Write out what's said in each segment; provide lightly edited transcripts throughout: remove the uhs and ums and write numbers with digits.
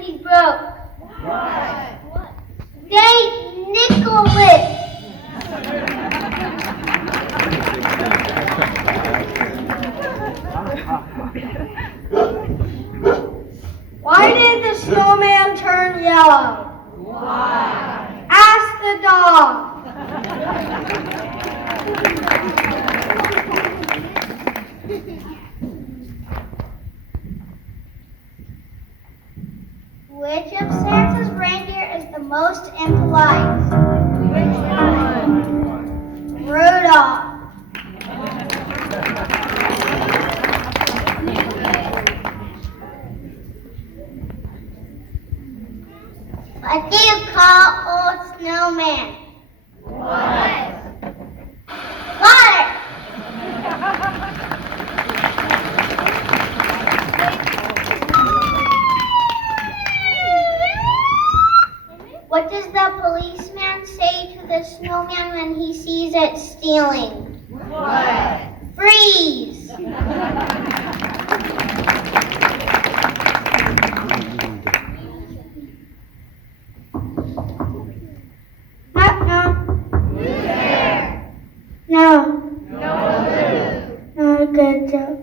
when he's broke? What? Saint Nicholas. Why did the snowman turn yellow? Why? Ask the dog. Which of Santa's reindeer is the most impolite? Which one? Rudolph. What do you call old snowman? What? Water. What does the policeman say to the snowman when he sees it stealing? What? Freeze! No. No. Not a good joke.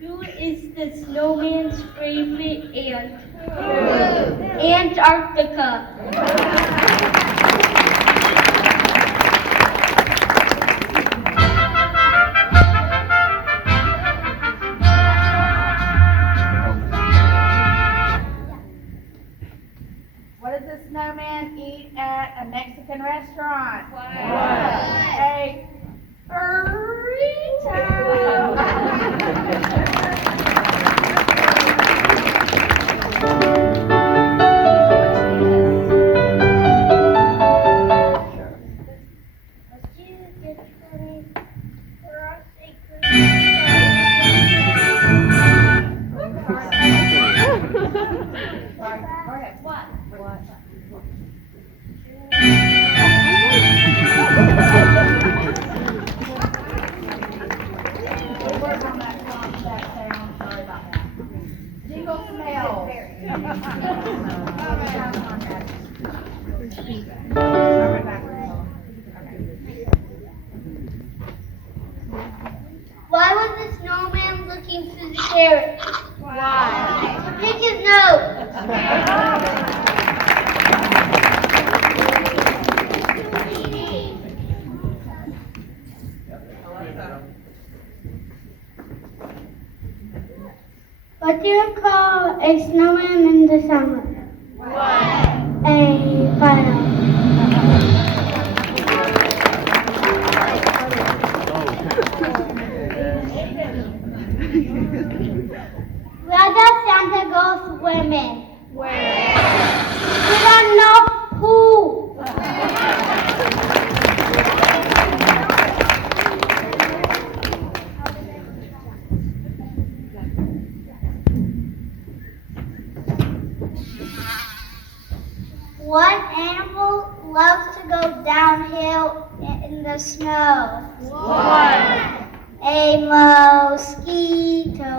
Who is the snowman's favorite ant? Antarctica. What does the snowman eat at a Mexican restaurant? What? A burrito. Jingle smells. Why was the snowman looking through the carrot? Why? To pick his nose. What do you call a snowman in the summer? What? A fire. Where does Santa go swimming? Where? To the North Pole. What animal loves to go downhill in the snow? What? A mosquito.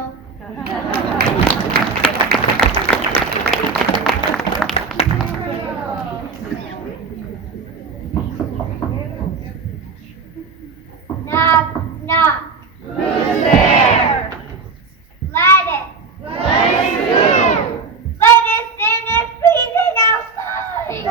Knock, knock. Who's there? Let it. Let it go. Let it in and freezing outside.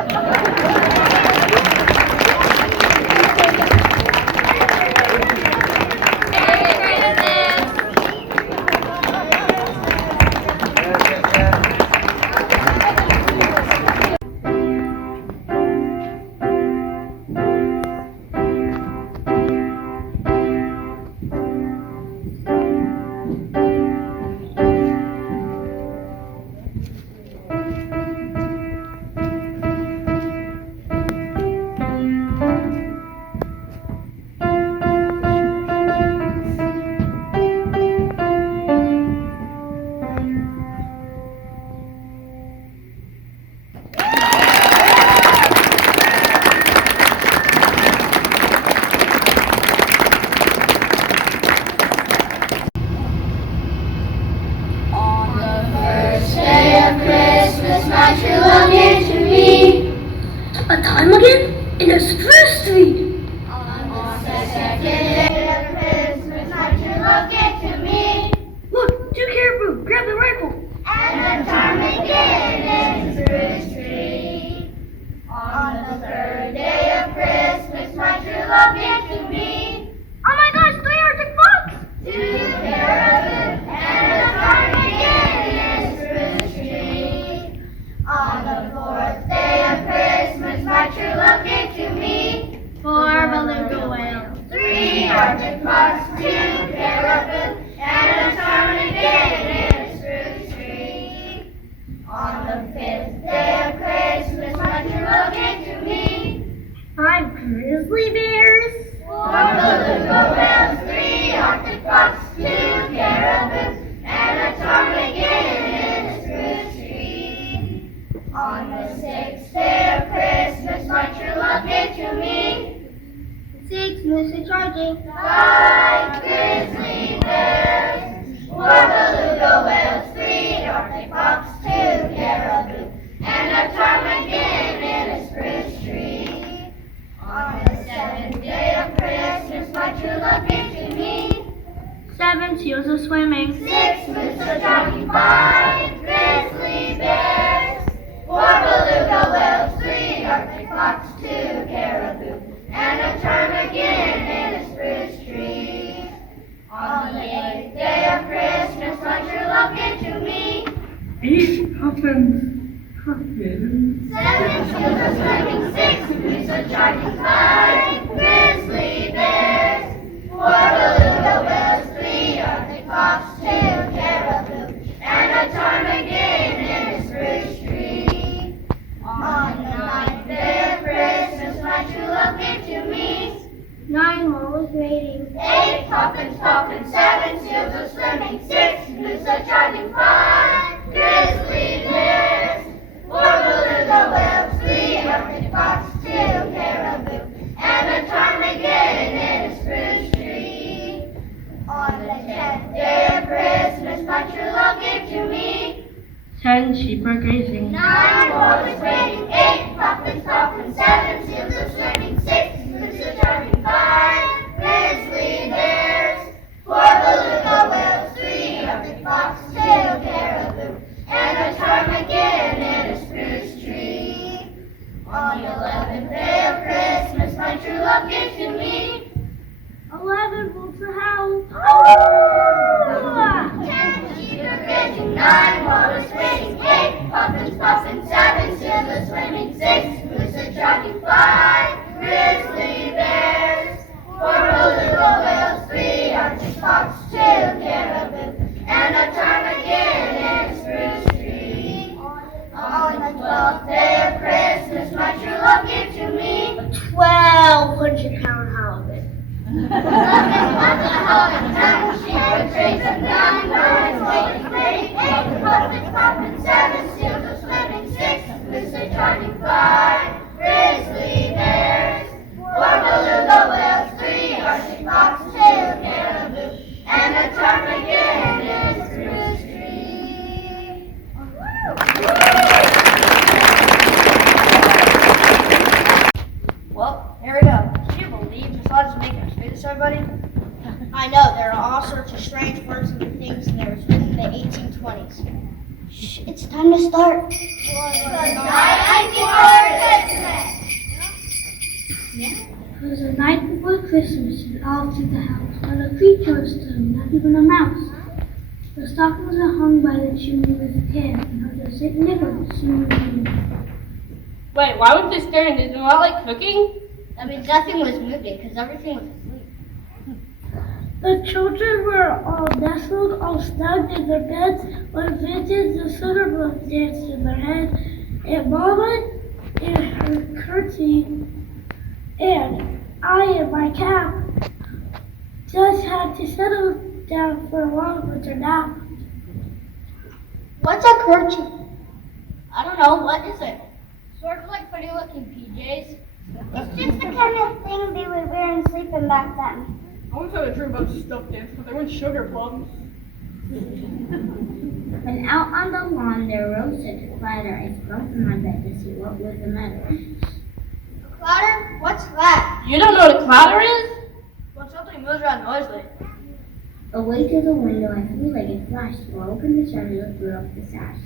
second day of Christmas, my true love gave to me. Look, 2 caribou, grab the rifle. And a ptarmigan in his spruce tree. On the third day of Christmas, my true love gave to me. Oh my gosh, 3 Arctic fox! 2 caribou and a ptarmigan in his spruce tree. On the fourth day of Christmas, my true love gave to me. 4 beluga whales. 3 Arctic fox, 2 caribou, and a ptarmigan in a spruce tree. On the fifth day of Christmas, my true love gave to me. 5 grizzly bears. 4 beluga whales, 3 Arctic fox, 2 caribou, and a ptarmigan in a spruce tree. On the sixth day of Christmas, my true love gave to me. 6 moose charging. 5 grizzly bears, 4 beluga whales, 3 Arctic fox, 2 caribou, and a ptarmigan in a spruce tree. On the seventh day of Christmas, my true love gave to me. 7 seals are swimming. 6 moose are jogging, 5 grizzly bears, 4 beluga whales, 3 Arctic fox, 2 caribou, and a ptarmigan in a spruce tree. On the eighth day of Christmas, my true love gave to me. 8 puffins. 7 seals are swimming, 6 moose are jogging, 5 grizzly bears, 4 beluga whales, 3 Arctic fox, 2 caribou, and a ptarmigan in a spruce tree. On the ninth day of Christmas, my true love gave to me. 9 walrus mating. 8 puffins, 7 seals are swimming, 6 moose are jogging, 5 grizzly bears, 4 beluga whales, 3 Arctic fox, 2 caribou, and a ptarmigan in a spruce tree. On the 10th day of Christmas, my true love gave to me. 10 sheep are grazing. 9 walrus waiting, 8 puffins, 7 seals are swimming, 6 moose are jogging, 5 grizzly bears, 4 beluga whales, 3 Arctic fox, 2 caribou, and a ptarmigan in a spruce tree. On the 11th day of Christmas, my true love gave to me. 11 wolves are howling. 10 sheep are grazing, 9 walrus waiting, 8 puffins, 7 seals are swimming, 6 moose are jogging, 5 grizzly bears, 4 beluga whales, 3 Arctic fox, 2 caribou, and a ptarmigan in a spruce tree. On the 12th day of Christmas, my true love gave to me. 1,200-pound halibut. 11 puffins, 10 sheep are grazing, 9 walrus waiting, 8 puffins, 7 seals are swimming, 6 moose are jogging, 5 grizzly bears, 4 beluga whales, 3 Arctic fox, 2 caribou, and a ptarmigan in a spruce tree. Well, here we go. Can you believe Massage is making us do this, everybody? I know, there are all sorts of strange words and things, and it was written in the 1820s. Shh, it's time to start. Night before Christmas. It was the night before Christmas, and all through the house not a creature stood, not even a mouse. The stocking was hung by the chimney with a can, and heard the St. Nicholas singing. Wait, why was this stirring? Did it not like cooking? I mean, nothing was moving, because everything was asleep. The children were all nestled, all snug in their beds, when Vintage the Sutterbrook danced in their head, and Mama in her curtsy, and I in my cap just had to settle down for a long winter nap. What's a kerchief? I don't know, what is it? Sort of like pretty looking PJs. It's just the kind of thing they would wear in sleeping back then. I want to tell the truth about stuffed dance, but they weren't sugar plums. When out on the lawn there rose such a clatter, I sprung from my bed to see what was the matter. Clatter? What's that? You don't know what a clatter is? Somebody moves around noisily. Away to the window, a three-legged flash swore open the shutter and threw up the sash.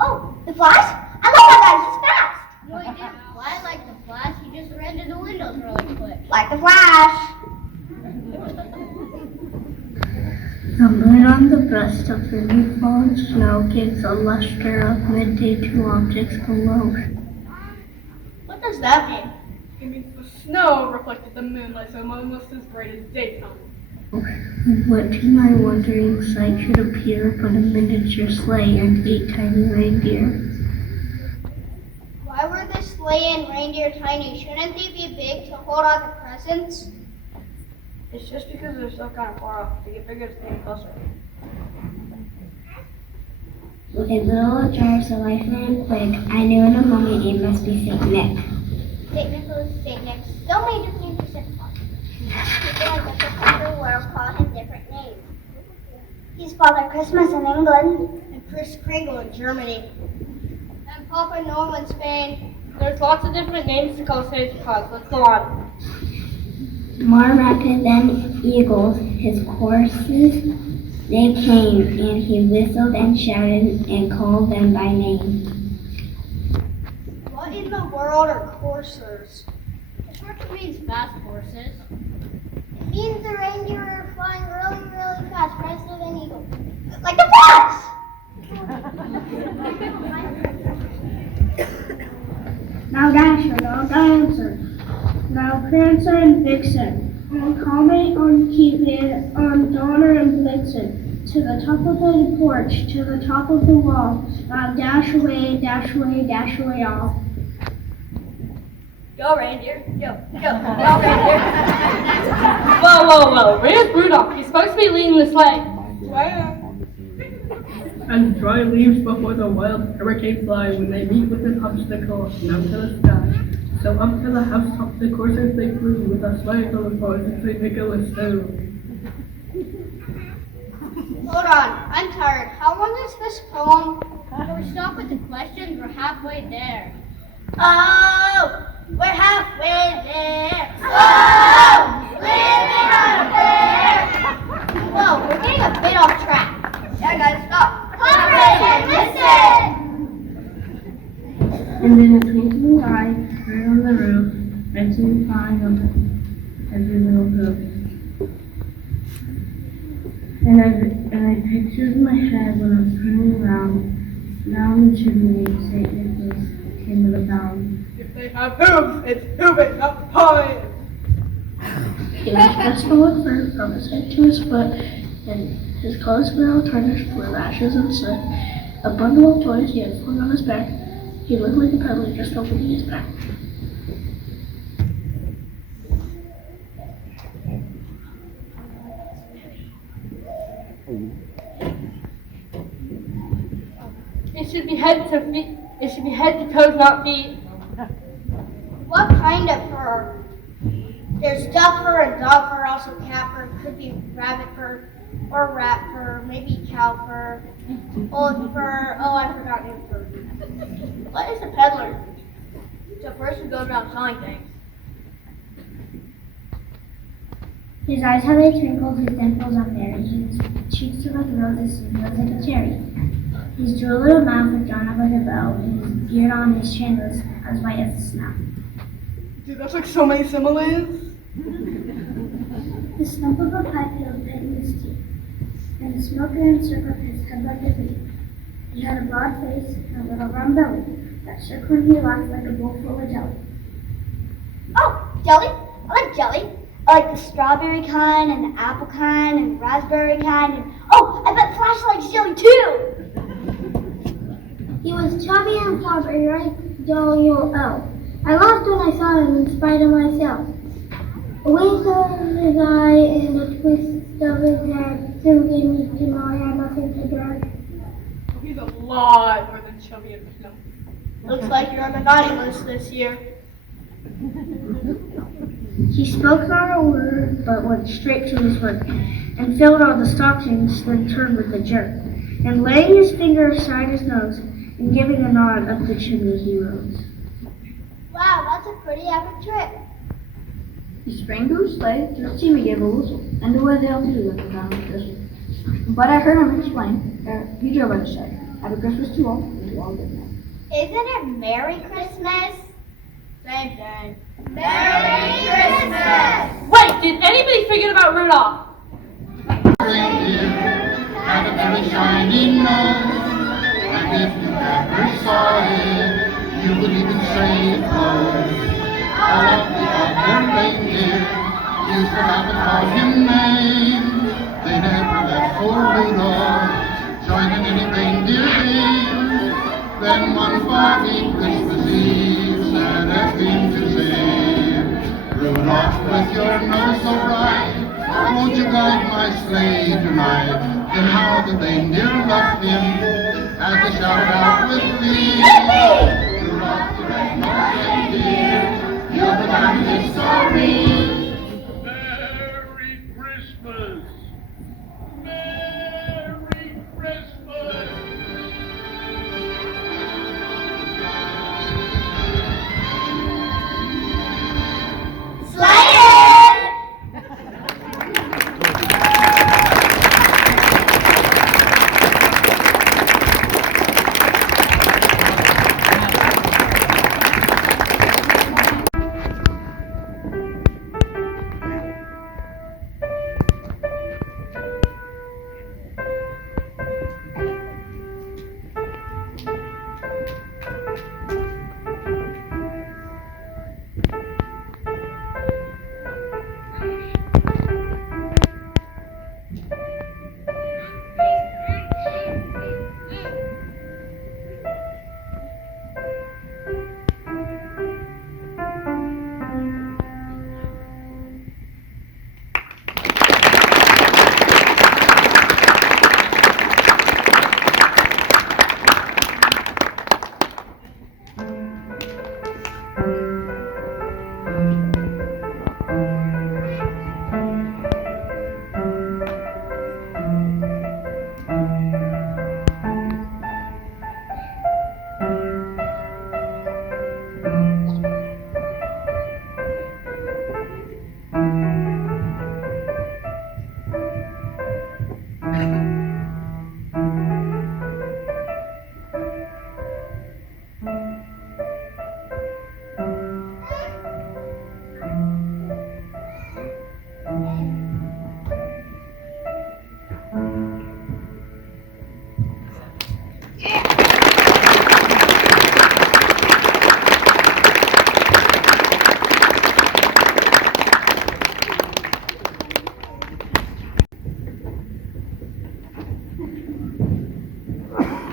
Oh, the Flash? I love that guy, he's fast! No, he didn't fly like the Flash, he just ran to the windows really quick. Like the Flash. The moon on the breast of the new fallen snow gives a luster of midday to objects below. What does that mean? It means the snow reflected the moonlight, so almost as bright as daytime. What to my wondering sight should appear but a miniature sleigh and 8 tiny reindeer? Why were the sleigh and reindeer tiny? Shouldn't they be big to hold all the presents? It's just because they're so kind of far off. They get bigger as they get closer. With a little jar so life ran quick, I knew in a moment it must be Saint Nick. St. Nicholas, St. Nick, so many different names for Santa Claus. People in different parts of the world call him different names. He's Father Christmas in England. And Kris Kringle in Germany. And Papa Noel in Spain. There's lots of different names to call Santa Claus. Let's go on. More rapid than eagles, his courses they came, and he whistled and shouted and called them by name. What in the world are coursers? It short means fast horses. It means the reindeer are flying really, really fast, faster than eagles. Like the Flash! Now Dasher, now Dancer, now Prancer and Vixen, and Comet on Cupid, on Donner and Blitzen, to the top of the porch, to the top of the wall, now dash away, dash away, dash away all. Go reindeer. Go reindeer. Whoa. Where's Rudolph? He's supposed to be leading the sleigh. And dry leaves before the wild hurricane fly when they meet with an obstacle and up to the sky. So up to the housetop the coursers they flew with a sleigh full of boys and St. Nicholas too. Hold on, I'm tired. How long is this poem? Can we stop with the questions? We're halfway there. Oh, we're halfway there. Oh, living on a prayer. Whoa, we're getting a bit off track. Yeah, guys, stop. Comrade, listen! And in a twinkling eye, heard on the roof, Benson flying up every little group. And I pictured in my head when I was turning around, down the chimney, St. Nicholas came with a bound. If they have hooves, it's hooving, not pie. He was dressed full of fur from his head to his foot, and his clothes were all tarnished with ashes and soot. A bundle of toys he had flung on his back. He looked like a peddler just opening his back. It should be head to feet. It should be head to toes, not feet. What kind of fur? There's duck fur and dog fur, also cat fur, could be rabbit fur, or rat fur, maybe cow fur, old fur, oh I forgot new fur. What is a peddler? It's a person who goes around selling things. His eyes how they twinkled, his dimples are berry, his cheeks are like roses, his nose like a cherry. His droll little mouth was drawn up like a bow, and his beard on his chin was as white as the snow. Dude, that's like so many similes. The stump of a pipe held pit in his teeth, and the smoke encircled his head like a bee. He had a broad face and a little round belly that shook when he laughed like a bowl full of jelly. Oh, jelly? I like jelly. I like the strawberry kind, and the apple kind, and the raspberry kind, and oh, I bet Flash likes jelly too! He was chubby and floppy, right, jolly old elf. I laughed when I saw him in spite of myself. A wink of his eye and a twist of his head soon gave me to know I had nothing to dread. He's a lot more than chubby and plump. Looks like you're on the naughty list this year. He spoke not a word, but went straight to his work, and filled all the stockings, then turned with a jerk, and laying his finger aside his nose, and giving a nod up the chimney he rose. Wow, that's a pretty epic trip. He sprang to his sleigh, just Timmy gave a whistle, and away they all flew like a pound of thistle. But I heard him explain, he drove by the side. Happy Christmas to all, and to all good night. Isn't it Merry Christmas? Same thing. Merry Christmas! Wait, did anybody forget about Rudolph? Reindeer had a very shiny nose, and if you ever saw it, you would even say it glows. All of the other reindeer used to have a call him name. They never let poor Rudolph join in any reindeer games. Then one foggy Christmas Eve, Santa came to say, Rudolph, with your nose so bright, won't you guide my sleigh tonight? And how the reindeer loved him as they shouted out with glee. Rudolph the red-nosed reindeer, you're the one who is sorry. Merry Christmas! Merry Christmas!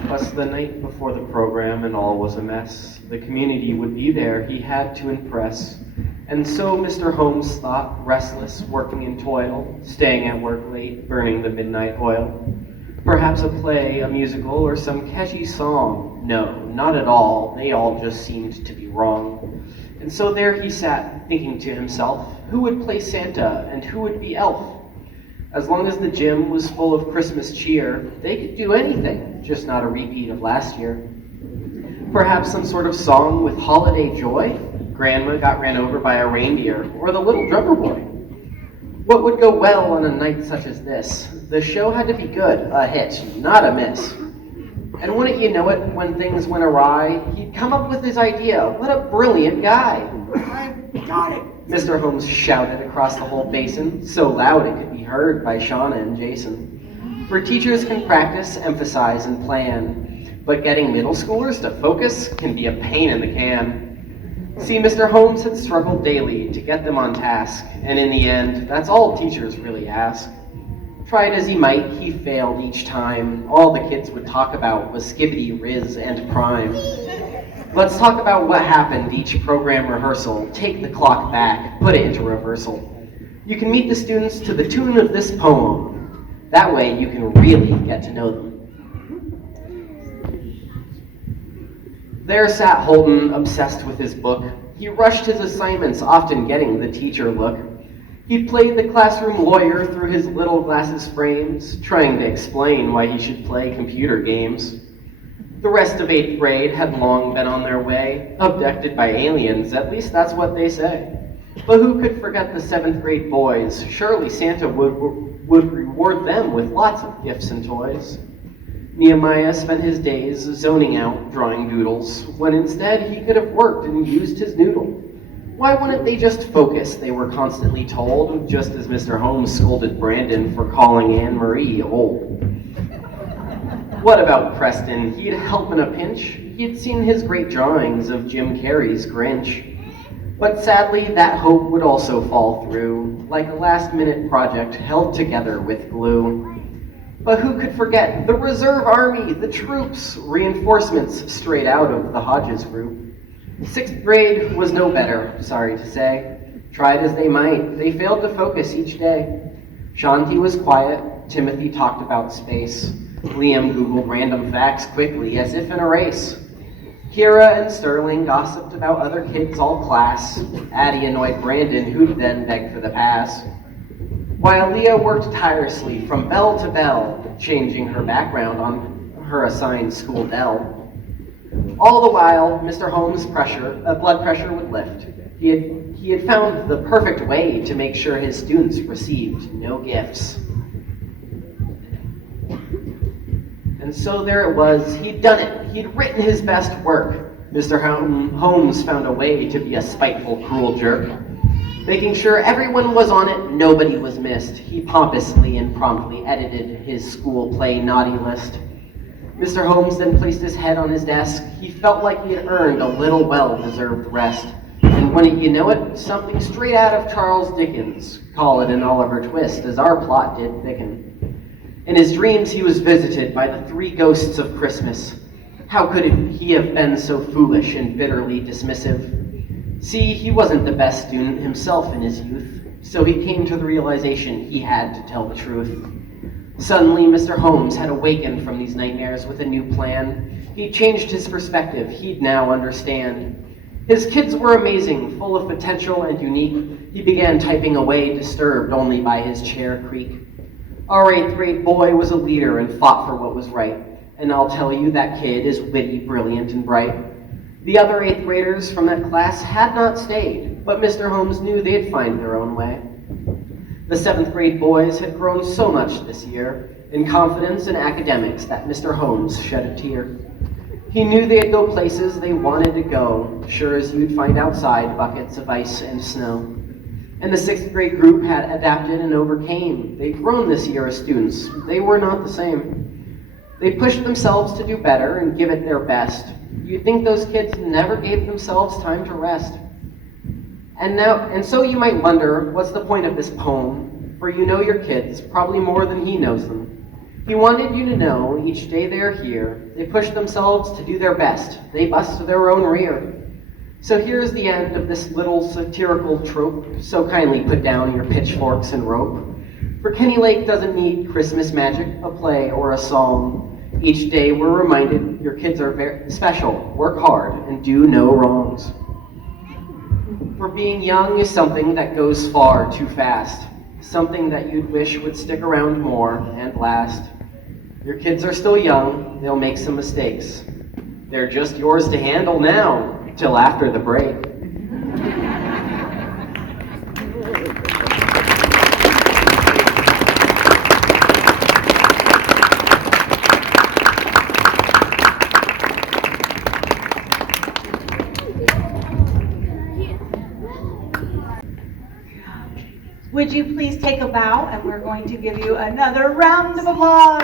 Thus, the night before the program and all was a mess, the community would be there, he had to impress. And so Mr. Holmes thought, restless, working in toil, staying at work late, burning the midnight oil. Perhaps a play, a musical, or some catchy song. No, not at all, they all just seemed to be wrong. And so there he sat, thinking to himself, who would play Santa and who would be Elf? As long as the gym was full of Christmas cheer, they could do anything, just not a repeat of last year. Perhaps some sort of song with holiday joy? Grandma got ran over by a reindeer, or the little drummer boy. What would go well on a night such as this? The show had to be good, a hit, not a miss. And wouldn't you know it, when things went awry, he'd come up with his idea. What a brilliant guy. I got it! Mr. Holmes shouted across the whole basin, so loud it could be heard by Shauna and Jason. For teachers can practice, emphasize, and plan, but getting middle schoolers to focus can be a pain in the can. See, Mr. Holmes had struggled daily to get them on task, and in the end, that's all teachers really ask. Tried as he might, he failed each time. All the kids would talk about was Skibbity, Riz, and Prime. Let's talk about what happened each program rehearsal. Take the clock back, put it into reversal. You can meet the students to the tune of this poem. That way you can really get to know them. There sat Holden, obsessed with his book. He rushed his assignments, often getting the teacher look. He played the classroom lawyer through his little glasses frames, trying to explain why he should play computer games. The rest of 8th grade had long been on their way, abducted by aliens, at least that's what they say. But who could forget the 7th grade boys? Surely Santa would reward them with lots of gifts and toys. Nehemiah spent his days zoning out, drawing doodles, when instead he could have worked and used his noodle. Why wouldn't they just focus, they were constantly told, just as Mr. Holmes scolded Brandon for calling Anne Marie old. What about Preston? He'd help in a pinch. He'd seen his great drawings of Jim Carrey's Grinch. But sadly, that hope would also fall through, like a last-minute project held together with glue. But who could forget the reserve army, the troops, reinforcements straight out of the Hodges group. 6th grade was no better, sorry to say. Tried as they might, they failed to focus each day. Shanti was quiet, Timothy talked about space. Liam Googled random facts quickly, as if in a race. Kira and Sterling gossiped about other kids all class. Addie annoyed Brandon, who'd then beg for the pass. While Leah worked tirelessly from bell to bell, changing her background on her assigned school Dell. All the while, Mr. Holmes' blood pressure would lift. He had found the perfect way to make sure his students received no gifts. And so there it was, he'd done it. He'd written his best work. Mr. Holmes found a way to be a spiteful, cruel jerk. Making sure everyone was on it, nobody was missed. He pompously and promptly edited his school play naughty list. Mr. Holmes then placed his head on his desk. He felt like he had earned a little well-deserved rest. And wouldn't you know it, something straight out of Charles Dickens. Call it an Oliver Twist, as our plot did thicken. In his dreams, he was visited by the 3 ghosts of Christmas. How could he have been so foolish and bitterly dismissive? See, he wasn't the best student himself in his youth, so he came to the realization he had to tell the truth. Suddenly, Mr. Holmes had awakened from these nightmares with a new plan. He changed his perspective. He'd now understand. His kids were amazing, full of potential and unique. He began typing away, disturbed only by his chair creak. Our 8th grade boy was a leader and fought for what was right. And I'll tell you, that kid is witty, brilliant, and bright. The other 8th graders from that class had not stayed, but Mr. Holmes knew they'd find their own way. The 7th grade boys had grown so much this year, in confidence and academics, that Mr. Holmes shed a tear. He knew they'd go places they wanted to go, sure as you'd find outside buckets of ice and snow. And the 6th grade group had adapted and overcame. They'd grown this year as students. They were not the same. They pushed themselves to do better and give it their best. You'd think those kids never gave themselves time to rest. And so you might wonder, what's the point of this poem? For you know your kids, probably more than he knows them. He wanted you to know, each day they're here, they push themselves to do their best. They bust their own rear. So here's the end of this little satirical trope. So kindly put down your pitchforks and rope. For Kenny Lake doesn't need Christmas magic, a play, or a song. Each day we're reminded your kids are very special, work hard, and do no wrongs. For being young is something that goes far too fast. Something that you'd wish would stick around more and last. Your kids are still young, they'll make some mistakes. They're just yours to handle now, till after the break. Would you please take a bow, and we're going to give you another round of applause.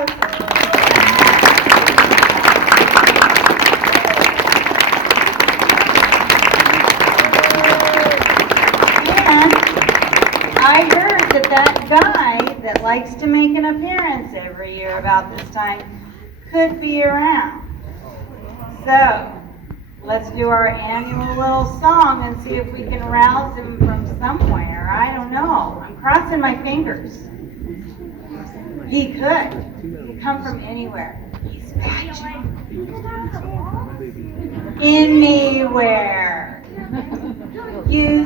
And I heard that guy that likes to make an appearance every year about this time could be around. So, let's do our annual little song and see if we can rouse him from somewhere. I don't know. I'm crossing my fingers. He could. He could come from anywhere. He's magic. Anywhere. You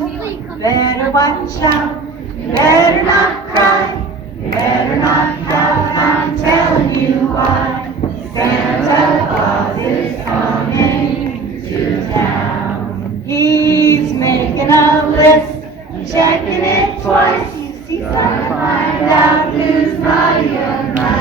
better watch out. You better not cry. You better not pout. I'm telling you why. Santa Claus is coming to town. He's making a list, checking it twice. You see, son, to find out who's naughty or nice.